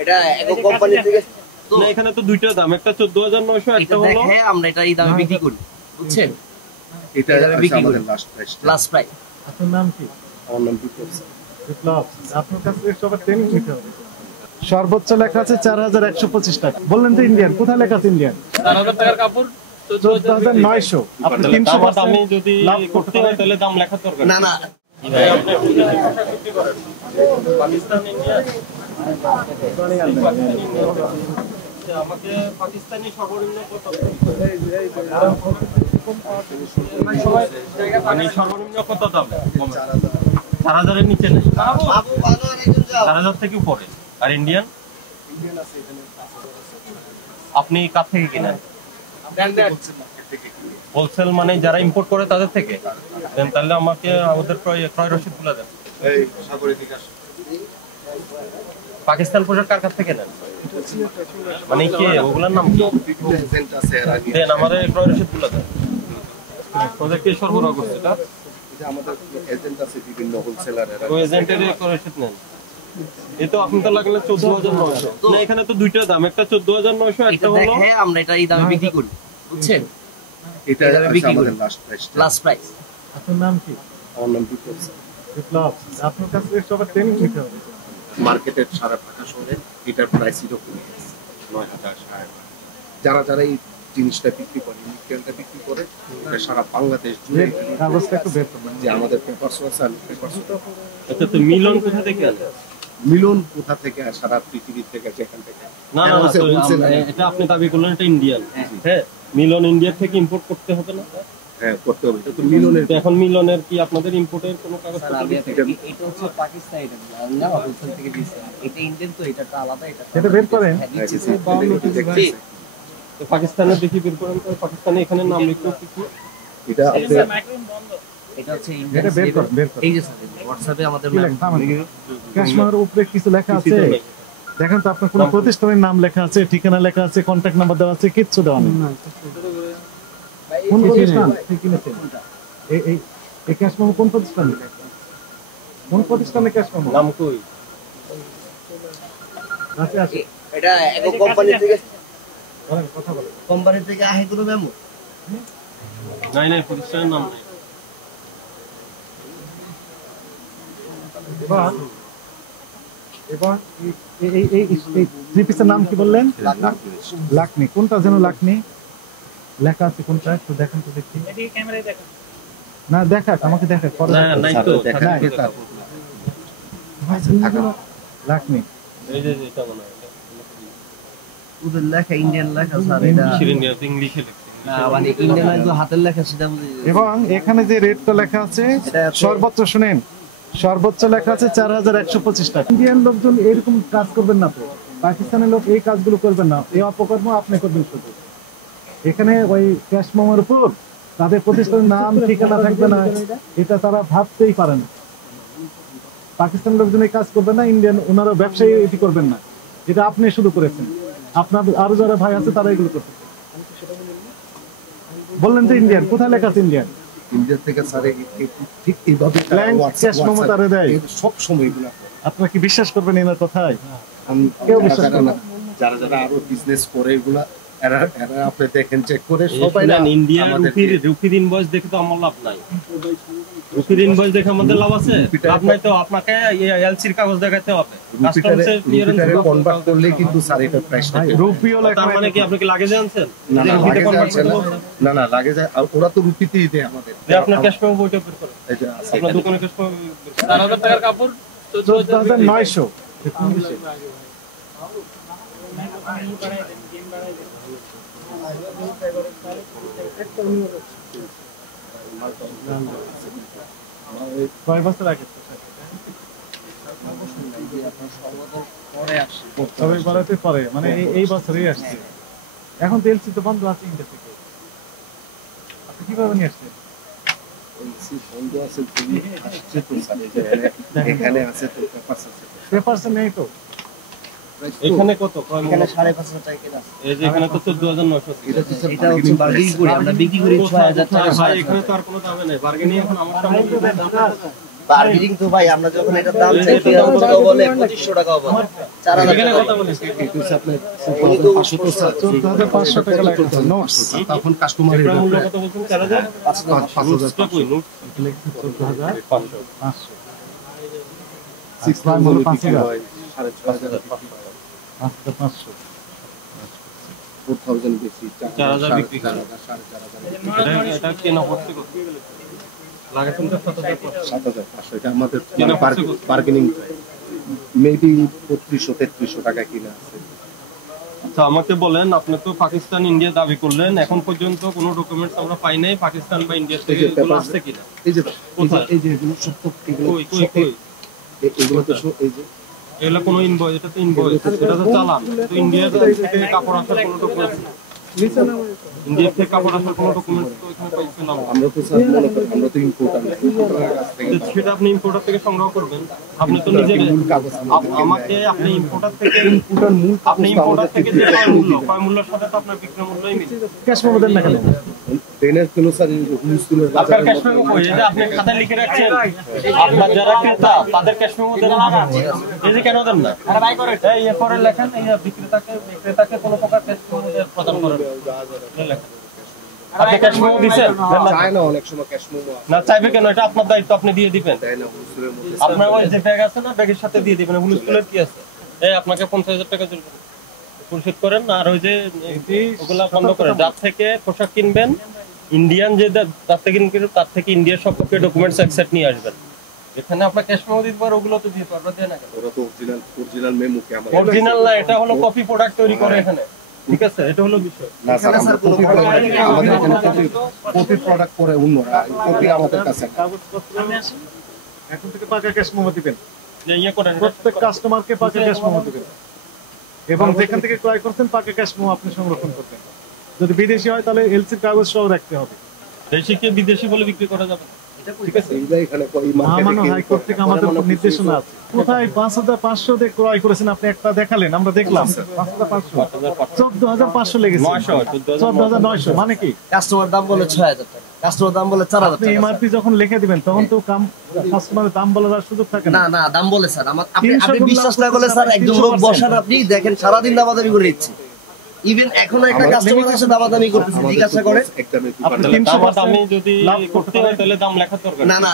এটা একক কোম্পানি থেকে তো এখানে তো দুইটা দাম, একটা 14900, একটা হলো হ্যাঁ আমরা এটা এই দামে বিক্রি করি, বুঝছেন? এটা আমাদের লাস্ট প্রাইস। আপনার নাম কি? আমার নাম বিপ্লব। আপনার কাছে সবার ট্রেনিং নিতে হবে। সর্বোচ্চ লেখা আছে 4125 টাকা। বললেন তো ইন্ডিয়ান, কোথায় লেখা আছে ইন্ডিয়ান? 4000 টাকার কাপড় 14900। আপনি 300 আমি যদি করতে হয় তাহলে দাম লেখার দরকার না না পাকিস্তান ইন্ডিয়া আমাকে পাকিস্তানি সর্বনিম্ন কত, মানে সর্বনিম্ন কত দাম? 4000 এর নিচে নেই, 4000 থেকে উপরে। আর ইন্ডিয়ান আপনি কার থেকে কিনেন? হোলসেল, মানে যারা ইম্পোর্ট করে তাদের থেকে দেন, তাহলে আমাকে আমাদের ক্রয় রসিদ তুলে দেন। পাকিস্তান পোশাক কার কাছ থেকে নেন, মানে কে, ওগুলোর নাম কি? দেন আমাদের ক্রয় রসিদ তুলে দেন। ওদের কে সরবরাহ করছে এটা? আমাদের এজেন্ট আছে বিভিন্ন হোলসেলারের, ওই এজেন্টের ক্রয় রসিদ নেন। এই তো আপনি তো লাগলে 14900। না এখানে তো দুইটা দাম, একটা 14900, একটা হলো হ্যাঁ আমরা এটা এই দামে বিক্রি করি, বুঝছেন? এটা আমাদের লাস্ট প্রাইস। আপনার নাম কি? আমার নাম বিপ্লব। আপনার কাছে সবার ট্রেনিং নিতে হবে। মার্কেটের সারা ঢাকা শহরে এটার প্রাইস এরকম 9000 যারা যারা এই জিনিসটা বিক্রি করে, মেটেরিয়ালটা বিক্রি করে, এটা সারা বাংলাদেশ জুড়ে কাগজটা একটু বের করবেন। যে আমাদের পেপারস আছে, পেপারস। আচ্ছা, তো মিলন কোথা থেকে আসে? মিলন কোথা থেকে? সারা পৃথিবী থেকে, যেখান থেকে। না না, এটা আপনি দাবি করলেন এটা ইন্ডিয়ান। হ্যাঁ, মিলন ইন্ডিয়া থেকে ইম্পোর্ট করতে হবে না? হ্যাঁ করতে হবে। এটা তো মিলনের। এখন মিলনের কি আপনাদের ইম্পোর্টের কোনো কাগজপত্র? এটা হচ্ছে পাকিস্তানি, এটা আমরা হোলসেল থেকে দিছি। এটা ইন্ডিয়ান, তো এটা আলাদা। এটা বের করেন। তো পাকিস্তানের দেখি বের করেন তো। পাকিস্তানে এখানে নাম লিখতে কি? এটা আপনি এটা হচ্ছে ইন্ডিয়ান। এটা বের করেন, বের করেন। এই যে স্যার WhatsApp-এ আমাদের ক্যাশমার উপরে কিছু লেখা আছে, দেখেন তো আপনার কোন প্রতিষ্ঠানের নাম লেখা আছে, ঠিকানা লেখা আছে, কন্টাক্ট নাম্বার দেওয়া আছে, কিচ্ছু দেওয়া নেই। কোন প্রতিষ্ঠান কিনেছেন? এই ক্যাশমার কোন প্রতিষ্ঠান? কোন প্রতিষ্ঠানে ক্যাশমার নাম কই? আছে আছে। এটা একক কোম্পানি থেকে। বলেন, কথা বলেন। কোম্পানি থেকে আহে কোনো মেমো? নাই নাই, প্রতিষ্ঠানের নাম নাই। এবার এই থ্রি পিসের নাম কি বললেন? লাকনি। কোনটা যেন লাকনি লেখা আছে, কোনটা একটু দেখেন তো দেখি। না দেখাক, আমাকে দেখাক। নাই তো, লাকনি। এই যে এটা মনে হয় ওদের লেখা ইন্ডিয়ান লেখা স্যার, এটা ইংলিশে লিখছে। না মানে ইন্ডিয়ান একদম হাতের লেখা, সেটা বুঝি। এবং এখানে যে রেটটা লেখা আছে সর্বোচ্চ, শুনেন, সর্বোচ্চ লেখা আছে 4125 টাকা। ইন্ডিয়ান লোকজন এরকম কাজ করবেন না তো, পাকিস্তানের লোক এই কাজগুলো করবেন না। এই অপকর্ম আপনি করবেন শুধু। এখানে ওই ক্যাশ মেমোর উপর তাদের প্রতিষ্ঠানের নাম ঠিকানা থাকবে না, এটা তারা ভাবতেই পারে না। পাকিস্তানের লোকজন এই কাজ করবেন না, ইন্ডিয়ান ওনারা ব্যবসায়ী এটি করবেন না। এটা আপনি শুধু করেছেন, আপনার আরো যারা ভাই আছে তারা এগুলো করতেছে। বললেন তো ইন্ডিয়ান, কোথায় লেখা আছে ইন্ডিয়ান? ইন্ডিয়া থেকে স্যার ঠিক এইভাবে ক্যাশ মেমো তারা দেয় সব সময় এগুলো। আপনারা কি বিশ্বাস করবেন এনার কথায়? কেউ বিশ্বাস করে না। যারা যারা আরো বিজনেস করে এগুলা, এরা আপনি দেখেন চেক করে সবাই। না, ইন্ডিয়ান রুপির ইনভয়েস দেখে তো আমার লাভ নাই। রুপির ইনভয়েস দেখে আমাদের লাভ আছে? লাভ নাই তো। আপনাকে এলসির কাগজ দেখাতে হবে, কাস্টমসের ক্লিয়ারেন্স কনভার্ট করলে কিন্তু স্যার এটা প্রাইসটা রুপিও লেখা। তার মানে কি আপনি কি লাগে জানছেন? না না লাগে যায়, ওরা তো রুপিতেই দেয় আমাদের। আপনার ক্যাশ মেমো বইটা বের করেন। এই যে আছে আপনার দোকানে ক্যাশ মেমো 4000 টাকার কাপড় 14900। কয় বছর আগে? পরে মানে এই বছরই আসছে। এখন তো এলসি তো বন্ধ আছে ইন্ডিয়া থেকে। আপনি কিভাবে নিয়ে আসছেন? বন্ধ আছে, এখানে আছে তো পেপারস নেই তো। এখানে কত? এখানে 5,500 টাকা কেনা। এই যে এখানে তো 14900। এটা হচ্ছে বার্গেনিং করি, আমরা বিক্রি করি 6000 টাকা। ভাই এখানে তো আর কোনো দামে নেই, বার্গেনিং এখন আমার সামনে বার্গেনিং তো ভাই আমরা যখন এটা দাম চাই 2300 টাকা বলে 2500 টাকা বলে 4000 এখানে টাকা কথা বলেছি এটা হচ্ছে আপনার 14,500 টাকা লেখা আছে নোটস তখন কাস্টমার এটার মূল্য কত বলছেন 4000 5,500 কই নোট 14,500 6,000 মূল্য বিক্রি 5,000 হয় 5,500 5,500 4,000 বেশি 4,000 বিক্রি করে। 4,500 এটা কেনা পড়ছে কত লাগাছেন তো 7500 7,500 এটা আমাদের কিনা পড়ছে কত? বার্গেনিং মেবি 3200-3300 টাকা কিনা আছে। আচ্ছা আমাকে বলেন আপনি তো পাকিস্তান ইন্ডিয়া দাবি করলেন এখন পর্যন্ত কোনো ডকুমেন্টস আমরা পাই নাই পাকিস্তান বা ইন্ডিয়া থেকে এগুলো আসছে কিনা এই যে কোথায়? এই যে এগুলো সত্য এগুলো কই কই কই এগুলো তো এই যে এগুলো কোনো ইনভয়েস এটা তো ইনভয়েস এটা তো চালান তো ইন্ডিয়া থেকে কাপড় আসার কোনো ডকুমেন্টস ইন্ডিয়া থেকে কাপড় আসার কোনো ডকুমেন্টস তো এখানে পাইছেন না আমরা তো স্যার মনে করি আমরা তো ইম্পোর্টার সেটা আপনি ইম্পোর্টার থেকে সংগ্রহ করবেন আপনি তো নিজে মূল কাগজ আমাকে আপনি ইম্পোর্টার থেকে ইম্পোর্টার মূল আপনি ইম্পোর্টার থেকে যে কয় মূল্যের সাথে তো আপনার বিক্রয় মূল্যই মিলে ক্যাশ মেমো দেন না কেন ট্রেনের কোনো স্যার হুলস্থুলের আপনার বাজারের ক্যাশ মেমো কই এই যে আপনি খাতায় লিখে রাখছেন আপনার যারা ক্রেতা তাদের ক্যাশ মেমো দেন না এই যে কেন দেন না আরে ভাই করে এই এরপরে লেখেন এই বিক্রেতাকে কোনো প্রকার ক্যাশ মেমো প্রদান করেন লেখেন আপনি ক্যাশ মেমো দিবেন চায় না অনেক সময় ক্যাশ মেমো না চাইবে কেন এটা আপনার দায়িত্ব আপনি দিয়ে দিবেন দেয় না হুলস্থুলের মধ্যে আপনার ওই যে ব্যাগ আছে না ব্যাগের সাথে দিয়ে দিবেন হুল স্কুলের কি আছে এই আপনাকে 50,000 টাকা জরিমানা পরিশোধ করেন আর ওই যে ওগুলা বন্ধ করেন যার থেকে পোশাক কিনবেন ইন্ডিয়ান যে যার থেকে কিনবেন তার থেকে ইন্ডিয়ার সব কপি ডকুমেন্টস একসেট নিয়ে আসবেন এখানে আপনার ক্যাশ মেমো দিতে পারে ওগুলো তো দিয়ে পারবে দেয় না ওরা তো অরিজিনাল মেমো কে আমাদের অরিজিনাল না এটা হলো কপি প্রোডাক্ট তৈরি করে এখানে ঠিক আছে এটা হলো বিষয় না স্যার আমরা কপি আমাদের এখানে কপি প্রোডাক্ট করে অন্যরা কপি আমাদের কাছে না। কাগজপত্র এখন থেকে পাকা ক্যাশ মেমো দিবেন যে ইয়ে করেন প্রত্যেক কাস্টমারকে পাকা ক্যাশ মেমো দিবেন এবং যেখান থেকে ক্রয় করছেন পাকা ক্যাশ মেমো আপনি সংরক্ষণ করবেন যদি বিদেশি হয় তাহলে এলসির কাগজ সহ রাখতে হবে দেশিকে বিদেশি বলে বিক্রি করা যাবে না ঠিক আছে এইগুলা এখানে এই আমানো মার্কেটে হাইকোর্ট থেকে আমাদের উপর নির্দেশনা আছে কোথায় 5,500 দিয়ে ক্রয় করেছেন আপনি একটা দেখালেন আমরা দেখলাম 5,500 14,500 লেগেছে 14,900 মানে কি কাস্টমার দাম বলে 6000 টাকা কাস্টমার দাম বলে 4000 আপনি টাকা এমআরপি যখন লিখে দিবেন তখন তো কাস্টমারের দাম বলার সুযোগ থাকে না না না দাম বলে স্যার আপনি 300 বিশ্বাস না করলে স্যার একজন লোক বসান আপনি দেখেন সারাদিন দামাদামি করে দিচ্ছি ইভেন এখনো একটা কাস্টমার আছে দামাদামি করতেছে জিজ্ঞাসা করে একদমই আপনি তাহলে 300% দাম আমি যদি লাভ করতে হয় তাহলে দাম লেখার দরকার না না